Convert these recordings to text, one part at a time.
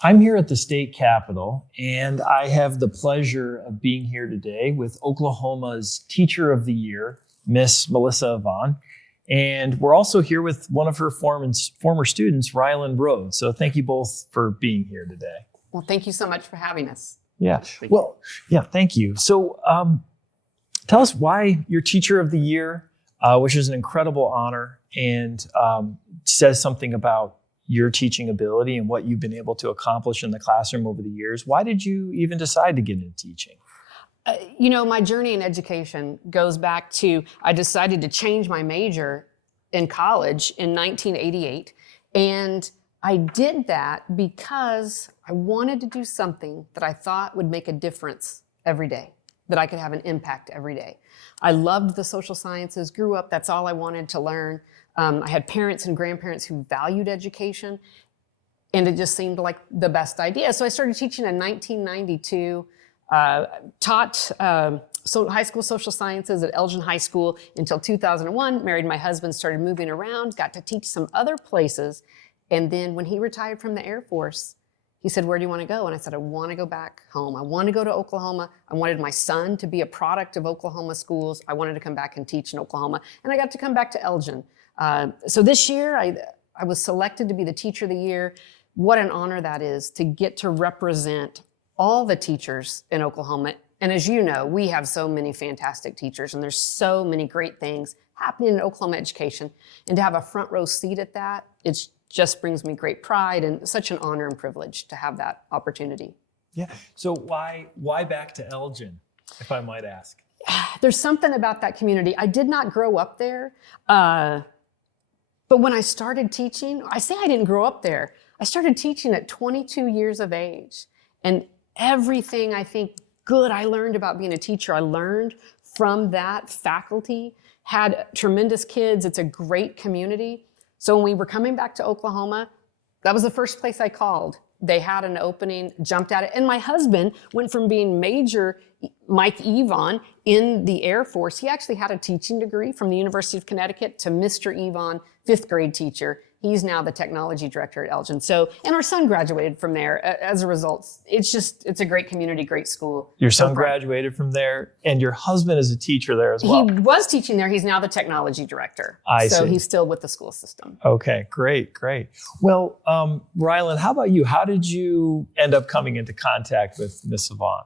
I'm here at the state capitol, and I have the pleasure of being here today with Oklahoma's Teacher of the Year, Miss Melissa Evon. And we're also here with one of her former students, Ryland Rhodes. So thank you both for being here today. Well, thank you so much for having us. Yeah. Thank you. So tell us why you're Teacher of the Year, which is an incredible honor and says something about your teaching ability and what you've been able to accomplish in the classroom over the years. Why did you even decide to get into teaching? My journey in education goes back to, I decided to change my major in college in 1988. And I did that because I wanted to do something that I thought would make a difference every day, that I could have an impact every day. I loved the social sciences, grew up, that's all I wanted to learn. I had parents and grandparents who valued education, and it just seemed like the best idea. So I started teaching in 1992, taught high school social sciences at Elgin High School until 2001, married my husband, started moving around, got to teach some other places. And then when he retired from the Air Force, he said, "Where do you want to go?" And I said, "I want to go back home. I want to go to Oklahoma. I wanted my son to be a product of Oklahoma schools. I wanted to come back and teach in Oklahoma." And I got to come back to Elgin. So this year, I was selected to be the Teacher of the Year. What an honor that is, to get to represent all the teachers in Oklahoma. And as you know, we have so many fantastic teachers, and there's so many great things happening in Oklahoma education. And to have a front row seat at that, it just brings me great pride and such an honor and privilege to have that opportunity. Yeah. So why back to Elgin, if I might ask? There's something about that community. I did not grow up there. But when I started teaching, I say I didn't grow up there. I started teaching at 22 years of age. And everything I think good I learned about being a teacher, I learned from that faculty. Had tremendous kids. It's a great community. So when we were coming back to Oklahoma, that was the first place I called. They had an opening, jumped at it. And my husband went from being Major Mike Evon in the Air Force. He actually had a teaching degree from the University of Connecticut to Mr. Evon, 5th grade teacher. He's now the technology director at Elgin. So, and our son graduated from there as a result. It's a great community, great school. Your son graduated from there, and your husband is a teacher there as well. He was teaching there. He's now the technology director. So he's still with the school system. Okay, great. Well, Ryland, how about you? How did you end up coming into contact with Miss Evon?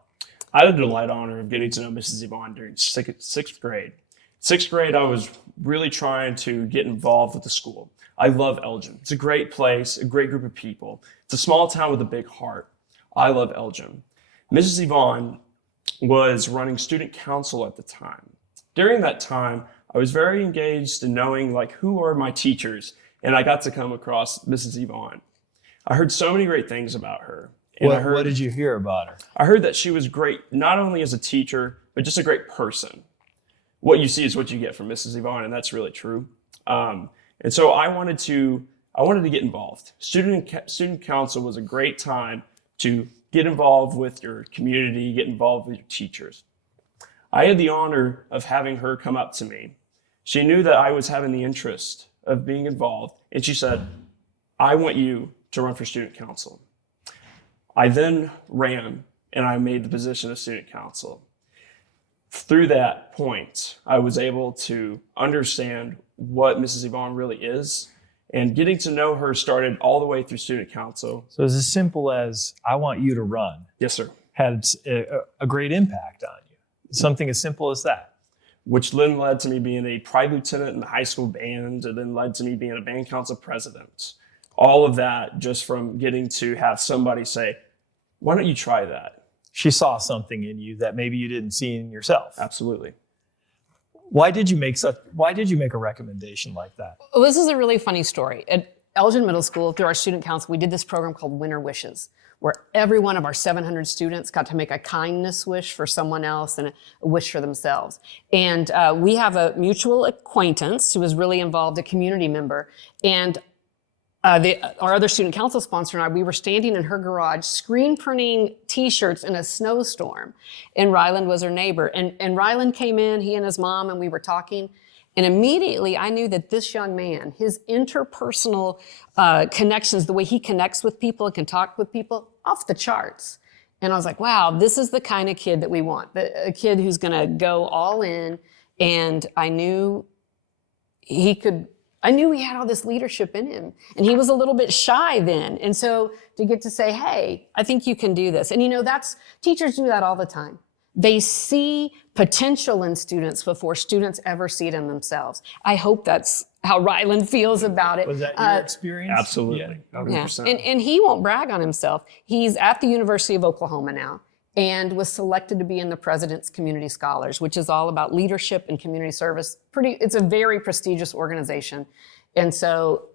I had the delight honor of getting to know Mrs. Evon during sixth grade. Sixth grade, I was really trying to get involved with the school. I love Elgin. It's a great place, a great group of people. It's a small town with a big heart. I love Elgin. Mrs. Evon was running student council at the time. During that time, I was very engaged in knowing who are my teachers, and I got to come across Mrs. Evon. I heard so many great things about her. And what did you hear about her? I heard that she was great, not only as a teacher, but just a great person. What you see is what you get from Mrs. Evon, and that's really true. And so I wanted to get involved. Student council was a great time to get involved with your community, get involved with your teachers. I had the honor of having her come up to me. She knew that I was having the interest of being involved, and she said, "I want you to run for student council." I then ran, and I made the position of student council. Through that point, I was able to understand what Mrs. Evon really is, and getting to know her started all the way through student council. So it's as simple as, "I want you to run." Yes, sir. Had a great impact on you. Something as simple as that. Which then led to me being a private lieutenant in the high school band, and then led to me being a band council president. All of that just from getting to have somebody say, "Why don't you try that?" She saw something in you that maybe you didn't see in yourself. Absolutely. Why did you make a recommendation like that? Well, this is a really funny story. At Elgin Middle School, through our student council, we did this program called Winter Wishes, where every one of our 700 students got to make a kindness wish for someone else and a wish for themselves. And we have a mutual acquaintance who was really involved, a community member. And our other student council sponsor and I, we were standing in her garage screen printing t-shirts in a snowstorm. And Ryland was her neighbor. And Ryland came in, he and his mom, and we were talking. And immediately I knew that this young man, his interpersonal connections, the way he connects with people and can talk with people, off the charts. And I was like, wow, this is the kind of kid that we want, a kid who's going to go all in. And I knew he had all this leadership in him. And he was a little bit shy then. And so to get to say, hey, I think you can do this. And teachers do that all the time. They see potential in students before students ever see it in themselves. I hope that's how Ryland feels about it. Was that your experience? Absolutely. Yeah. 100%. Yeah. And he won't brag on himself. He's at the University of Oklahoma now and was selected to be in the President's Community Scholars, which is all about leadership and community service. It's a very prestigious organization. And so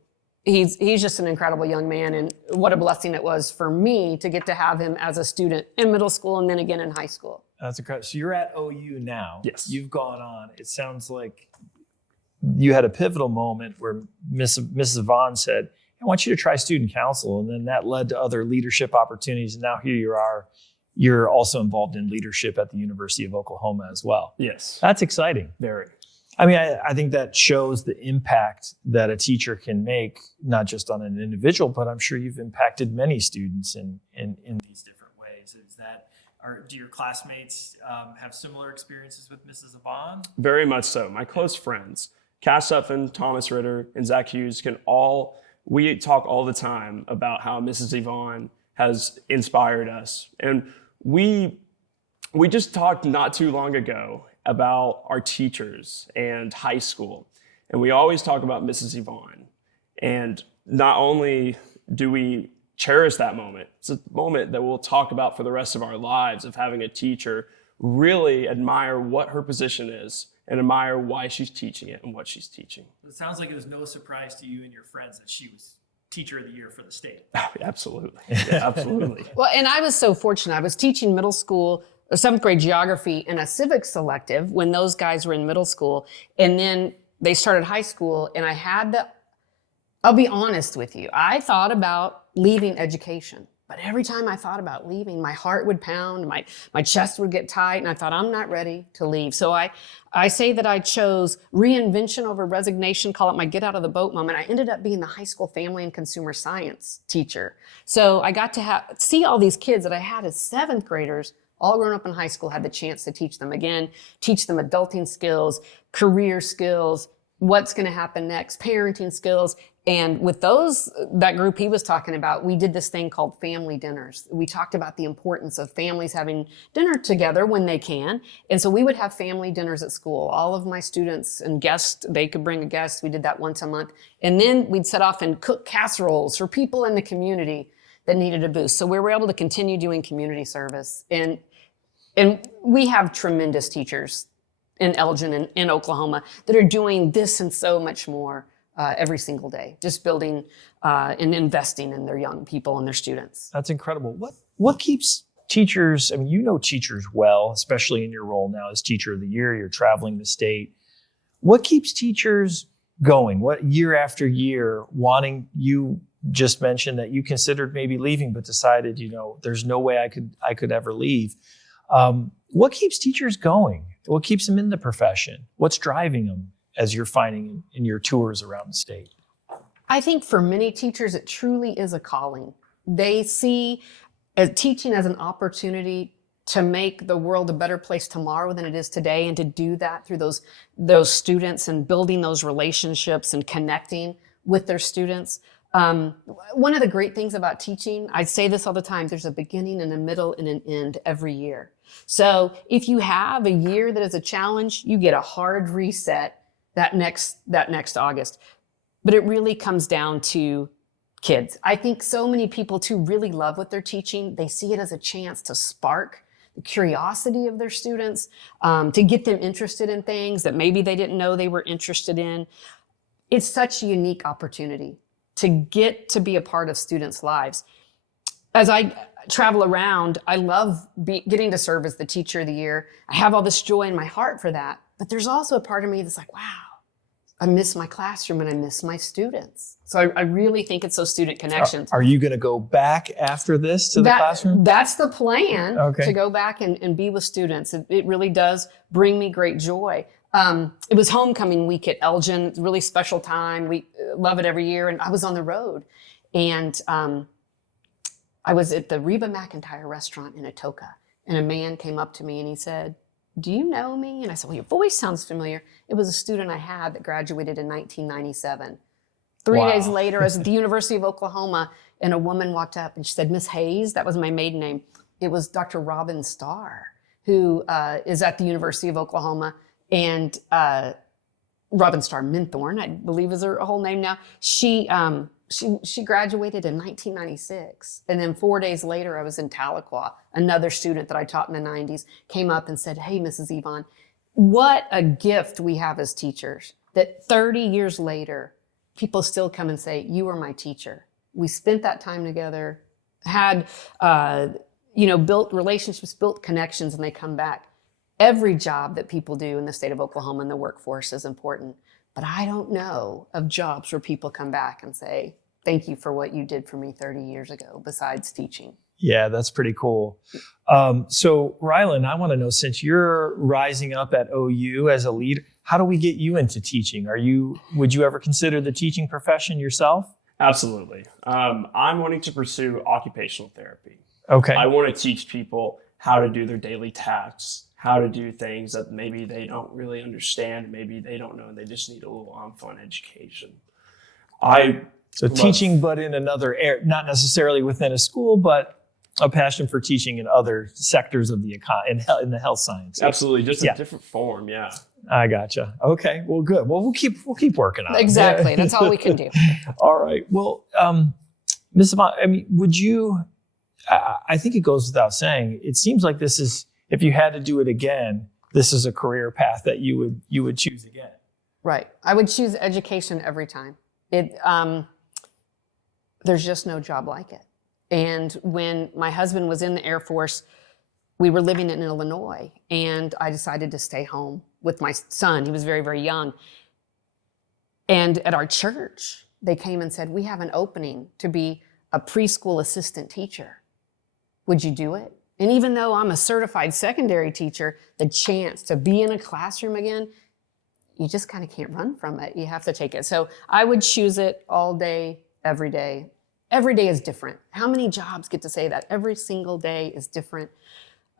he's just an incredible young man, and what a blessing it was for me to get to have him as a student in middle school and then again in high school. That's incredible. So you're at OU now. Yes. You've gone on. It sounds like you had a pivotal moment where Mrs. Vaughn said, I want you to try student council. And then that led to other leadership opportunities. And now here you are. You're also involved in leadership at the University of Oklahoma as well. Yes. That's exciting. Very. I mean, I think that shows the impact that a teacher can make, not just on an individual, but I'm sure you've impacted many students in these different ways. Do your classmates have similar experiences with Mrs. Evon? Very much so. My close friends, Cass Sutphin, Thomas Ritter, and Zach Hughes we talk all the time about how Mrs. Evon has inspired us. And we just talked not too long ago about our teachers and high school. And we always talk about Mrs. Evon. And not only do we cherish that moment, it's a moment that we'll talk about for the rest of our lives, of having a teacher really admire what her position is and admire why she's teaching it and what she's teaching. It sounds like it was no surprise to you and your friends that she was Teacher of the Year for the state. Oh, absolutely. Yeah, absolutely. Well, and I was so fortunate. I was teaching middle school, 7th grade geography in a civics selective when those guys were in middle school. And then they started high school, and I'll be honest with you, I thought about leaving education. But every time I thought about leaving, my heart would pound, my chest would get tight, and I thought, I'm not ready to leave. So I say that I chose reinvention over resignation, call it my get out of the boat moment. I ended up being the high school family and consumer science teacher. So I got to see all these kids that I had as 7th graders, all grown up in high school, had the chance to teach them again, teach them adulting skills, career skills, what's going to happen next, parenting skills. And with that group he was talking about, we did this thing called family dinners. We talked about the importance of families having dinner together when they can. And so we would have family dinners at school. All of my students and guests, they could bring a guest. We did that once a month. And then we'd set off and cook casseroles for people in the community that needed a boost. So we were able to continue doing community service. And we have tremendous teachers in Elgin and in Oklahoma that are doing this and so much more every single day, just building and investing in their young people and their students. That's incredible. What keeps teachers, I mean, you know teachers well, especially in your role now as Teacher of the Year, you're traveling the state. What keeps teachers going? What year after year wanting, you just mentioned that you considered maybe leaving, but decided, there's no way I could ever leave. What keeps teachers going? What keeps them in the profession? What's driving them, as you're finding in your tours around the state? I think for many teachers, it truly is a calling. They see teaching as an opportunity to make the world a better place tomorrow than it is today, and to do that through those students and building those relationships and connecting with their students. One of the great things about teaching, I say this all the time, there's a beginning and a middle and an end every year. So if you have a year that is a challenge, you get a hard reset that next August. But it really comes down to kids. I think so many people too really love what they're teaching. They see it as a chance to spark the curiosity of their students, to get them interested in things that maybe they didn't know they were interested in. It's such a unique opportunity to get to be a part of students' lives. As I travel around, I love getting to serve as the Teacher of the Year. I have all this joy in my heart for that. But there's also a part of me that's like, wow, I miss my classroom and I miss my students. So I really think it's those student connections. Are you going to go back after this to the classroom? That's the plan, okay, to go back and be with students. It really does bring me great joy. It was homecoming week at Elgin. It's a really special time. We love it every year. And I was on the road, and I was at the Reba McEntire restaurant in Atoka, and a man came up to me and he said, "Do you know me?" And I said, "Well, your voice sounds familiar." It was a student I had that graduated in 1997. 3 Wow. days later, I was at the University of Oklahoma, and a woman walked up and she said, "Miss Hayes," that was my maiden name. It was Dr. Robin Starr, who is at the University of Oklahoma, and Robin Starr Minthorn, I believe is her whole name now. She graduated in 1996. And then 4 days later, I was in Tahlequah. Another student that I taught in the 90s came up and said, "Hey, Mrs. Evon, what a gift we have as teachers that 30 years later, people still come and say, 'You were my teacher.' We spent that time together, had, built relationships, built connections, and they come back." Every job that people do in the state of Oklahoma in the workforce is important. But I don't know of jobs where people come back and say, "Thank you for what you did for me 30 years ago," besides teaching. Yeah, that's pretty cool. So Rylan, I want to know, since you're rising up at OU as a leader, how do we get you into teaching? Would you ever consider the teaching profession yourself? Absolutely. I'm wanting to pursue occupational therapy. Okay. I want to teach people how to do their daily tasks, how to do things that maybe they don't really understand, maybe they don't know, and they just need a little fun education. So teaching, but in another area, not necessarily within a school, but a passion for teaching in other sectors of the in the health science. Absolutely, just a different form. Yeah, I gotcha. Okay, well, good. Well, we'll keep working on it. Exactly, that's all we can do. All right. Well, Ms. Evon, I mean, would you? I think it goes without saying. It seems like this is, if you had to do it again, this is a career path that you would choose again. Right. I would choose education every time. There's just no job like it. And when my husband was in the Air Force, we were living in Illinois, and I decided to stay home with my son. He was very, very young. And at our church, they came and said, "We have an opening to be a preschool assistant teacher. Would you do it?" And even though I'm a certified secondary teacher, the chance to be in a classroom again, you just kind of can't run from it. You have to take it. So I would choose it all day, every day. Every day is different. How many jobs get to say that? Every single day is different.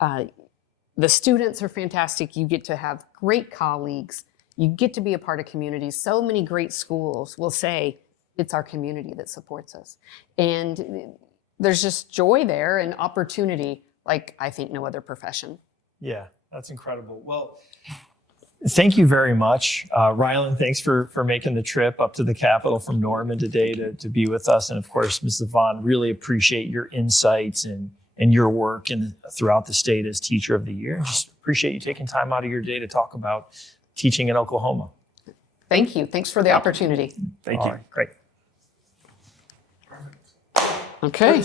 The students are fantastic. You get to have great colleagues. You get to be a part of communities. So many great schools will say, "It's our community that supports us." And there's just joy there and opportunity like I think no other profession. Yeah, that's incredible. Well, thank you very much. Rylan, thanks for making the trip up to the Capitol from Norman today to be with us. And of course, Ms. Evon, really appreciate your insights and your work throughout the state as Teacher of the Year. Just appreciate you taking time out of your day to talk about teaching in Oklahoma. Thank you. Thanks for the opportunity. Thank you. All right, great. Okay.